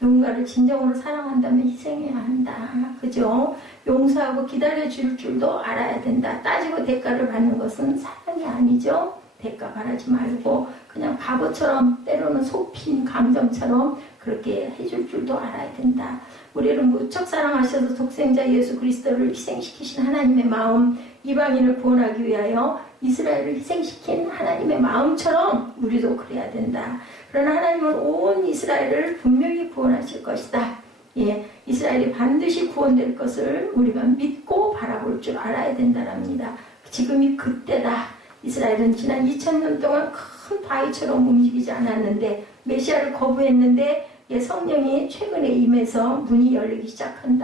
누군가를 진정으로 사랑한다면 희생해야 한다. 그죠? 용서하고 기다려줄 줄도 알아야 된다. 따지고 대가를 받는 것은 사랑이 아니죠. 대가 바라지 말고 그냥 바보처럼 때로는 속핀 감정처럼 그렇게 해줄 줄도 알아야 된다. 우리를 무척 사랑하셔서 독생자 예수 그리스도를 희생시키신 하나님의 마음 이방인을 구원하기 위하여 이스라엘을 희생시킨 하나님의 마음처럼 우리도 그래야 된다. 그러나 하나님은 온 이스라엘을 분명히 구원하실 것이다. 예, 이스라엘이 반드시 구원될 것을 우리가 믿고 바라볼 줄 알아야 된다랍니다. 지금이 그때다. 이스라엘은 지난 2000년 동안 큰 바위처럼 움직이지 않았는데 메시아를 거부했는데 예, 성령이 최근에 임해서 문이 열리기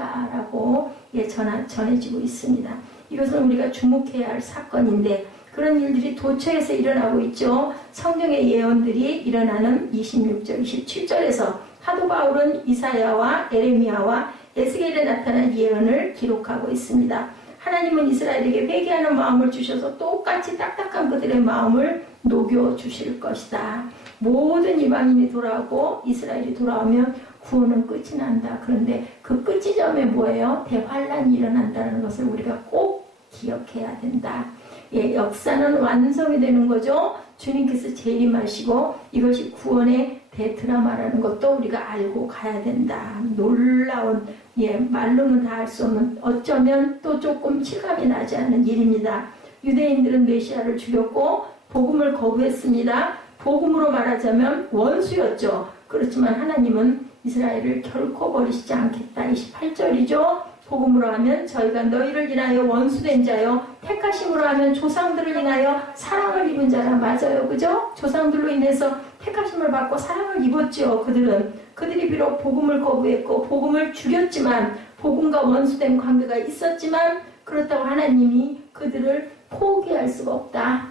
시작한다라고 예, 전해지고 있습니다. 이것은 우리가 주목해야 할 사건인데 그런 일들이 도처에서 일어나고 있죠. 성경의 예언들이 일어나는 26절, 27절에서 사도 바울은 이사야와 에레미야와 에스겔에 나타난 예언을 기록하고 있습니다. 하나님은 이스라엘에게 회개하는 마음을 주셔서 똑같이 딱딱한 그들의 마음을 녹여주실 것이다. 모든 이방인이 돌아오고 이스라엘이 돌아오면 구원은 끝이 난다. 그런데 그 끝 지점에 뭐예요? 대환란이 일어난다는 것을 우리가 꼭 기억해야 된다. 예, 역사는 완성이 되는 거죠. 주님께서 재림하시고 이것이 구원의 대드라마라는 것도 우리가 알고 가야 된다. 놀라운 예, 말로는 다 할 수 없는 어쩌면 또 조금 실감이 나지 않는 일입니다. 유대인들은 메시아를 죽였고 복음을 거부했습니다. 복음으로 말하자면 원수였죠. 그렇지만 하나님은 이스라엘을 결코 버리시지 않겠다. 28절이죠. 복음으로 하면 저희가 너희를 인하여 원수된 자요 택하심으로 하면 조상들을 인하여 사랑을 입은 자라. 맞아요, 그죠? 조상들로 인해서 택하심을 받고 사랑을 입었지요. 그들이 비록 복음을 거부했고 복음을 죽였지만 복음과 원수된 관계가 있었지만 그렇다고 하나님이 그들을 포기할 수가 없다.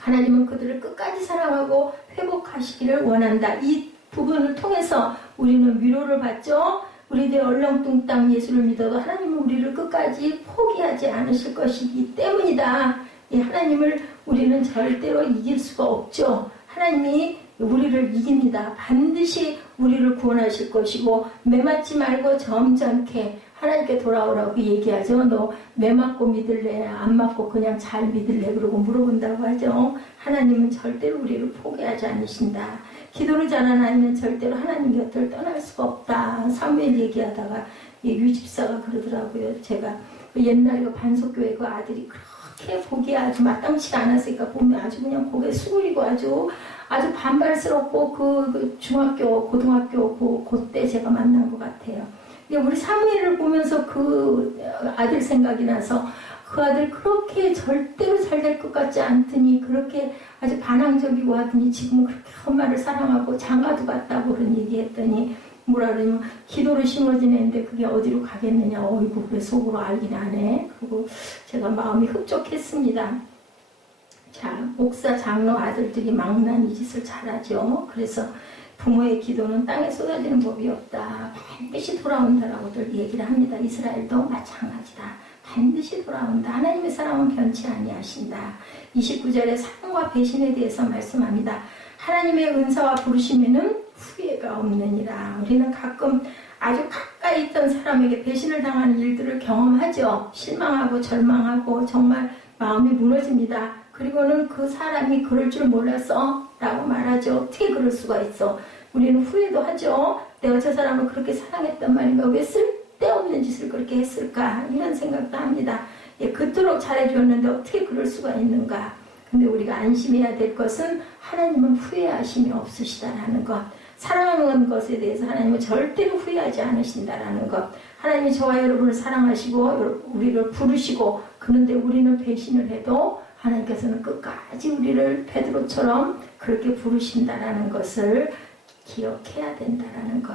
하나님은 그들을 끝까지 사랑하고 회복하시기를 원한다. 이 부분을 통해서 우리는 위로를 받죠. 우리들 얼렁뚱땅 예수를 믿어도 하나님은 우리를 끝까지 포기하지 않으실 것이기 때문이다. 이 하나님을 우리는 절대로 이길 수가 없죠. 하나님이 우리를 이깁니다. 반드시 우리를 구원하실 것이고 매맞지 말고 점잖게 하나님께 돌아오라고 얘기하죠. 너 매 맞고 믿을래? 안 맞고 그냥 잘 믿을래? 그러고 물어본다고 하죠. 하나님은 절대로 우리를 포기하지 않으신다. 기도를 잘하는 아이는 절대로 하나님 곁을 떠날 수가 없다. 사무엘 얘기하다가 유집사가 그러더라고요. 제가 옛날에 반석교회 그 아들이 그렇게 보기에 아주 마땅치가 않았으니까 보면 아주 그냥 고개 수그리고 아주 반발스럽고 그 중학교, 고등학교 그때 제가 만난 것 같아요. 근데 우리 사무엘을 보면서 그 아들 생각이 나서 그 아들 그렇게 절대로 잘 될 것 같지 않더니 그렇게 아주 반항적이고 하더니 지금은 그렇게 엄마를 사랑하고 장가도 갔다고 그런 얘기했더니 뭐라 그러냐면 기도로 심어진 애인데 그게 어디로 가겠느냐. 어이구 그래 속으로 알긴 하네. 그리고 제가 마음이 흡족했습니다. 자, 목사 장로 아들들이 망난 이 짓을 잘하죠. 그래서 부모의 기도는 땅에 쏟아지는 법이 없다. 반드시 돌아온다라고들 얘기를 합니다. 이스라엘도 마찬가지다. 반드시 돌아온다. 하나님의 사랑은 변치 아니하신다. 29절에 사랑과 배신에 대해서 말씀합니다. 하나님의 은사와 부르심에는 후회가 없느니라. 우리는 가끔 아주 가까이 있던 사람에게 배신을 당하는 일들을 경험하죠. 실망하고 절망하고 정말 마음이 무너집니다. 그리고는 그 사람이 그럴 줄 몰랐어 라고 말하죠. 어떻게 그럴 수가 있어. 우리는 후회도 하죠. 내가 저 사람을 그렇게 사랑했단 말인가. 왜 쓸데없는 짓을 그렇게 했을까. 이런 생각도 합니다. 예, 그토록 잘해줬는데 어떻게 그럴 수가 있는가. 근데 우리가 안심해야 될 것은 하나님은 후회하심이 없으시다라는 것. 사랑하는 것에 대해서 하나님은 절대로 후회하지 않으신다라는 것. 하나님이 저와 여러분을 사랑하시고 우리를 부르시고 그런데 우리는 배신을 해도 하나님께서는 끝까지 우리를 베드로처럼 그렇게 부르신다라는 것을 기억해야 된다라는 것.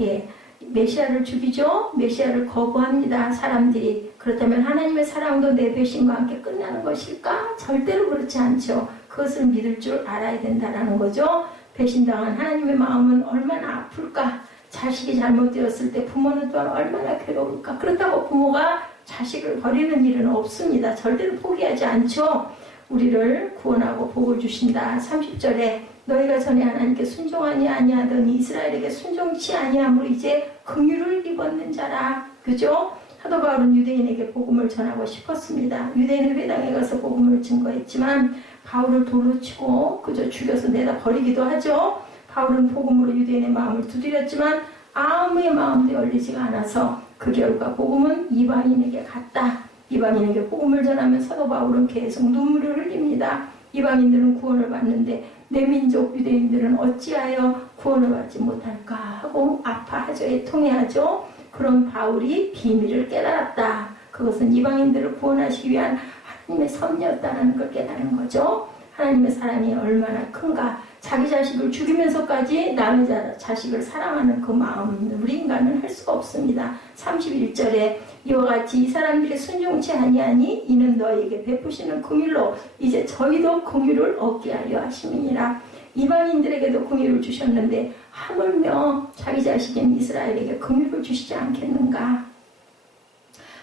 예, 메시아를 죽이죠. 메시아를 거부합니다. 사람들이. 그렇다면 하나님의 사랑도 내 배신과 함께 끝나는 것일까? 절대로 그렇지 않죠. 그것을 믿을 줄 알아야 된다라는 거죠. 배신당한 하나님의 마음은 얼마나 아플까? 자식이 잘못되었을 때 부모는 또한 얼마나 괴로울까? 그렇다고 부모가 자식을 버리는 일은 없습니다. 절대로 포기하지 않죠. 우리를 구원하고 복을 주신다. 30절에 너희가 전에 하나님께 순종하니 아니하더니 이스라엘에게 순종치 아니함으로 이제 긍휼을 입었는 자라. 그죠? 사도 바울은 유대인에게 복음을 전하고 싶었습니다. 유대인은 회당에 가서 복음을 증거했지만 바울을 돌로 치고 그저 죽여서 내다 버리기도 하죠. 바울은 복음으로 유대인의 마음을 두드렸지만 아무의 마음도 열리지가 않아서 그 결과 복음은 이방인에게 갔다. 이방인에게 복음을 전하면 사도 바울은 계속 눈물을 흘립니다. 이방인들은 구원을 받는데 내 민족 유대인들은 어찌하여 구원을 받지 못할까 하고 아파하죠. 애통해하죠. 그런 바울이 비밀을 깨달았다. 그것은 이방인들을 구원하시기 위한 하나님의 섭리였다는 걸 깨달은 거죠. 하나님의 사랑이 얼마나 큰가. 자기 자식을 죽이면서까지 남의 자식을 사랑하는 그 마음, 우리 인간은 할 수가 없습니다. 31절에 이와 같이 이 사람들이 순종치 아니하니 이는 너희에게 베푸시는 긍휼로 이제 저희도 긍휼을 얻게 하려 하심이니라. 이방인들에게도 긍휼을 주셨는데 하물며 자기 자식인 이스라엘에게 긍휼을 주시지 않겠는가.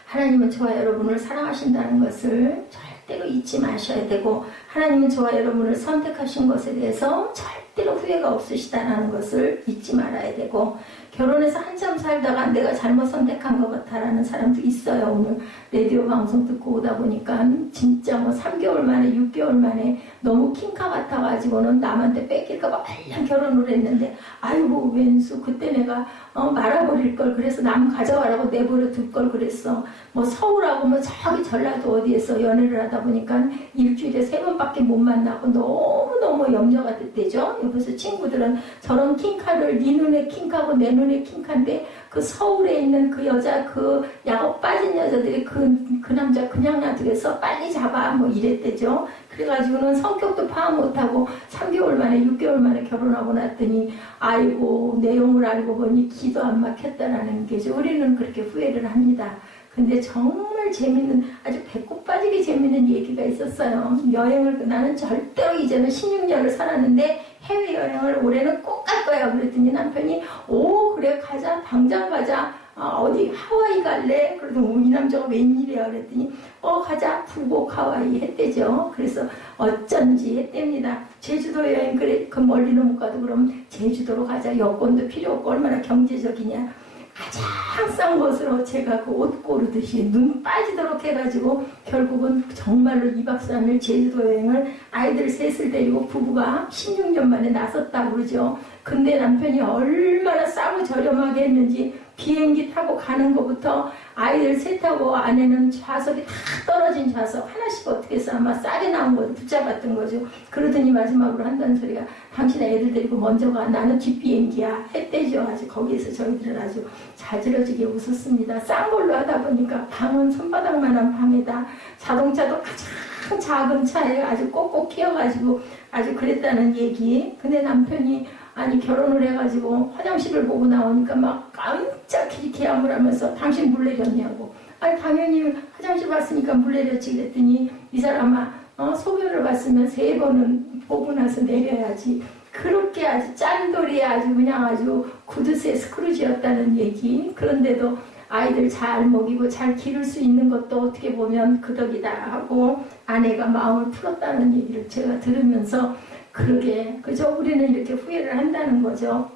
하나님은 저와 여러분을 사랑하신다는 것을 절대로 잊지 마셔야 되고, 하나님은 저와 여러분을 선택하신 것에 대해서 절대로 후회가 없으시다는 것을 잊지 말아야 되고, 결혼해서 한참 살다가 내가 잘못 선택한 것 같다라는 사람도 있어요. 오늘 라디오 방송 듣고 오다 보니까 진짜 뭐 3개월 만에 6개월 만에 너무 킹카 같아가지고는 남한테 뺏길까봐 말랑 결혼을 했는데, 아이고 왼수 그때 내가 말아버릴 걸 그래서 남 가져가라고 내버려 둘 걸 그랬어. 뭐 서울하고 뭐 저기 전라도 어디에서 연애를 하다 보니까 일주일에 3번밖에 못 만나고 너무너무 염려가 됐대죠. 옆에서 친구들은 저런 킹카를 네 눈에 킹카고 내 눈에 킹카인데 그 서울에 있는 그 여자, 그 야곱 빠진 여자들이 그 남자 그냥 놔두겠어 빨리 잡아 뭐 이랬대죠. 그래가지고는 성격도 파악 못하고 3개월 만에 6개월 만에 결혼하고 났더니 아이고 내용을 알고 보니 기도 안 막혔다라는 게죠. 우리는 그렇게 후회를 합니다. 근데 정말 재밌는, 아주 배꼽 빠지게 재밌는 얘기가 있었어요. 여행을, 나는 절대로 이제는 16년을 살았는데 해외여행을 올해는 꼭 갈 거야. 그랬더니 남편이, 오, 그래, 가자. 당장 가자. 어디, 하와이 갈래? 그러더니 이 남자가 웬일이야? 그랬더니, 가자. 불복 하와이 했대죠. 그래서 어쩐지 했답니다. 제주도 여행, 그래, 그 멀리는 못 가도 그럼 제주도로 가자. 여권도 필요 없고 얼마나 경제적이냐. 가장 싼 것으로 제가 그 옷 고르듯이 눈 빠지도록 해가지고 결국은 정말로 2박 3일 제주도 여행을 아이들 셋을 데리고 부부가 16년 만에 나섰다고 그러죠. 근데 남편이 얼마나 싸고 저렴하게 했는지 비행기 타고 가는 것부터 아이들 셋하고 아내는 좌석이 다 떨어진 좌석 하나씩 어떻게 해서 아마 싸게 나온 거 붙잡았던 거죠. 그러더니 마지막으로 한다는 소리가 당신 애들 데리고 먼저 가. 나는 뒷비행기야. 했대죠. 아주 거기에서 저희들은 아주 자지러지게 웃었습니다. 싼 걸로 하다 보니까 방은 손바닥만한 방에다 자동차도 가장 작은 차에 아주 꼭꼭 끼어가지고 아주 그랬다는 얘기. 근데 남편이 아니 결혼을 해가지고 화장실을 보고 나오니까 막 깜짝 기함을 하면서 당신 물 내렸냐고. 아니 당연히 화장실 봤으니까 물 내렸지 그랬더니 이 사람아 소변을 봤으면 3번은 보고 나서 내려야지. 그렇게 아주 짠돌이 아주 그냥 아주 구두쇠 스크루지였다는 얘기. 그런데도 아이들 잘 먹이고 잘 기를 수 있는 것도 어떻게 보면 그 덕이다 하고 아내가 마음을 풀었다는 얘기를 제가 들으면서 그러게, 그죠? 우리는 이렇게 후회를 한다는 거죠.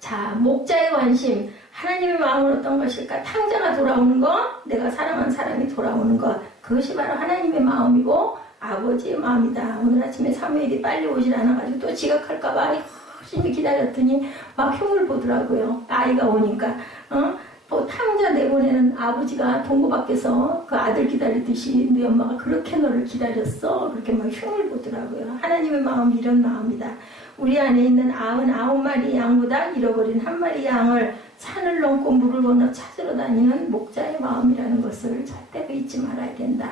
자, 목자의 관심. 하나님의 마음은 어떤 것일까? 탕자가 돌아오는 것, 내가 사랑한 사람이 돌아오는 것. 그것이 바로 하나님의 마음이고 아버지의 마음이다. 오늘 아침에 사무엘이 빨리 오질 않아가지고 또 지각할까봐 열심히 기다렸더니 막 흉을 보더라고요. 아이가 오니까. 또 탕자 내보내는 아버지가 동고 밖에서 그 아들 기다리듯이 네 엄마가 그렇게 너를 기다렸어. 그렇게 막 흉을 보더라고요. 하나님의 마음이 이런 마음이다. 우리 안에 있는 99마리 양보다 잃어버린 1마리 양을 산을 넘고 물을 건너 찾으러 다니는 목자의 마음이라는 것을 절대로 잊지 말아야 된다.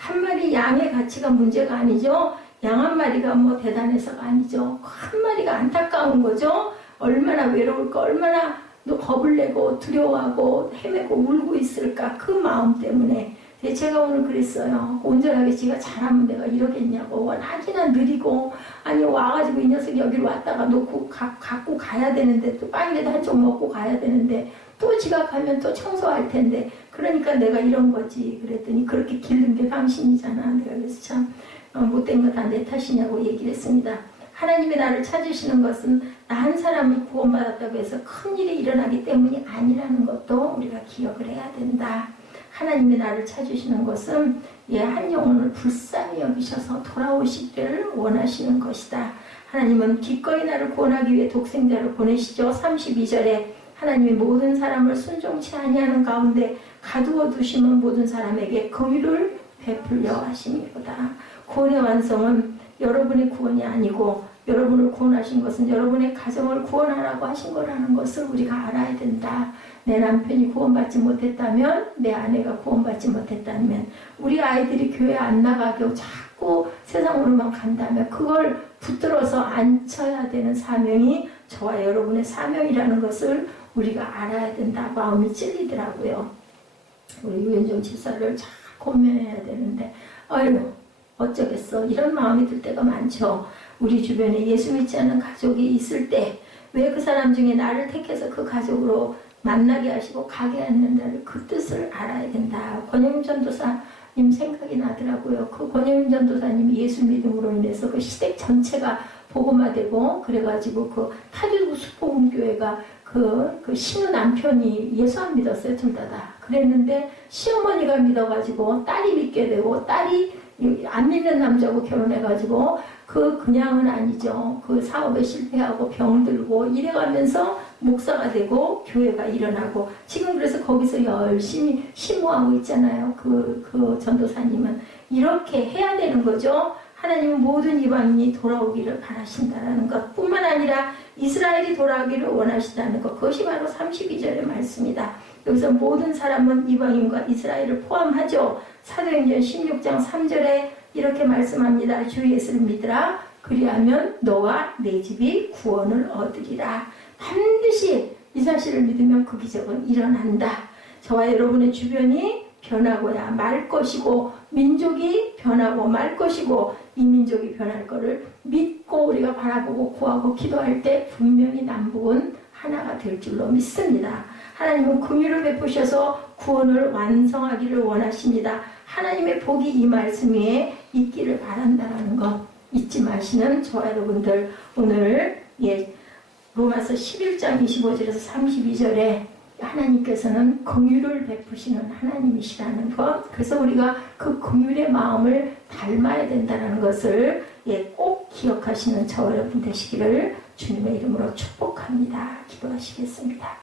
1마리 양의 가치가 문제가 아니죠. 양 1마리가 뭐 대단해서가 아니죠. 1마리가 안타까운 거죠. 얼마나 외로울까, 얼마나 너 겁을 내고 두려워하고 헤매고 울고 있을까 그 마음 때문에. 제가 오늘 그랬어요. 온전하게 지가 잘하면 내가 이러겠냐고. 워낙이나 느리고 아니 와가지고 이 녀석이 여기로 왔다가 놓고 갖고 가야 되는데 또 빵이라도 한쪽 먹고 가야 되는데 또 지각하면 또 청소할 텐데 그러니까 내가 이런 거지. 그랬더니 그렇게 기른 게 당신이잖아. 내가 그래서 참 못된 거 다 내 탓이냐고 얘기를 했습니다. 하나님이 나를 찾으시는 것은 나 한 사람이 구원받았다고 해서 큰일이 일어나기 때문이 아니라는 것도 우리가 기억을 해야 된다. 하나님이 나를 찾으시는 것은 한 영혼을 불쌍히 여기셔서 돌아오시기를 원하시는 것이다. 하나님은 기꺼이 나를 구원하기 위해 독생자를 보내시죠. 32절에 하나님이 모든 사람을 순종치 아니하는 가운데 가두어 두시면 모든 사람에게 긍휼을 베풀려 하심이로다. 구원의 완성은 여러분의 구원이 아니고 여러분을 구원하신 것은 여러분의 가정을 구원하라고 하신 거라는 것을 우리가 알아야 된다. 내 남편이 구원받지 못했다면, 내 아내가 구원받지 못했다면, 우리 아이들이 교회 안 나가게 하고 자꾸 세상으로만 간다면 그걸 붙들어서 앉혀야 되는 사명이 저와 여러분의 사명이라는 것을 우리가 알아야 된다. 마음이 찔리더라고요. 우리 유현정 집사를 잘 고민해야 되는데 아유 어쩌겠어, 이런 마음이 들 때가 많죠. 우리 주변에 예수 믿지 않는 가족이 있을 때 왜 그 사람 중에 나를 택해서 그 가족으로 만나게 하시고 가게 했는가를 그 뜻을 알아야 된다. 권영임 전도사님 생각이 나더라고요. 그 권영임 전도사님이 예수 믿음으로 인해서 그 시댁 전체가 복음화되고 그래가지고 그 타주구 수포문교회가 그 신우 남편이 예수 안 믿었어요. 둘 다. 그랬는데 시어머니가 믿어가지고 딸이 믿게 되고 딸이 안 믿는 남자하고 결혼해가지고 그냥은 아니죠. 그 사업에 실패하고 병들고 이래가면서 목사가 되고 교회가 일어나고 지금 그래서 거기서 열심히 심호하고 있잖아요. 그 전도사님은 이렇게 해야 되는 거죠. 하나님은 모든 이방인이 돌아오기를 바라신다는 것 뿐만 아니라 이스라엘이 돌아오기를 원하신다는 것, 그것이 바로 32절의 말씀이다. 여기서 모든 사람은 이방인과 이스라엘을 포함하죠. 사도행전 16장 3절에 이렇게 말씀합니다. 주 예수를 믿으라. 그리하면 너와 내 집이 구원을 얻으리라. 반드시 이 사실을 믿으면 그 기적은 일어난다. 저와 여러분의 주변이 변하고야 말 것이고 민족이 변하고 말 것이고 이 민족이 변할 것을 믿고 우리가 바라보고 구하고 기도할 때 분명히 남북은 하나가 될 줄로 믿습니다. 하나님은 긍휼을 베푸셔서 구원을 완성하기를 원하십니다. 하나님의 복이 이 말씀 위에 있기를 바란다는 것 잊지 마시는 저와 여러분들, 오늘 로마서 11장 25절에서 32절에 하나님께서는 긍휼을 베푸시는 하나님이시라는 것, 그래서 우리가 그 긍휼의 마음을 닮아야 된다는 것을 꼭 기억하시는 저와 여러분 되시기를 주님의 이름으로 축복합니다. 기도하시겠습니다.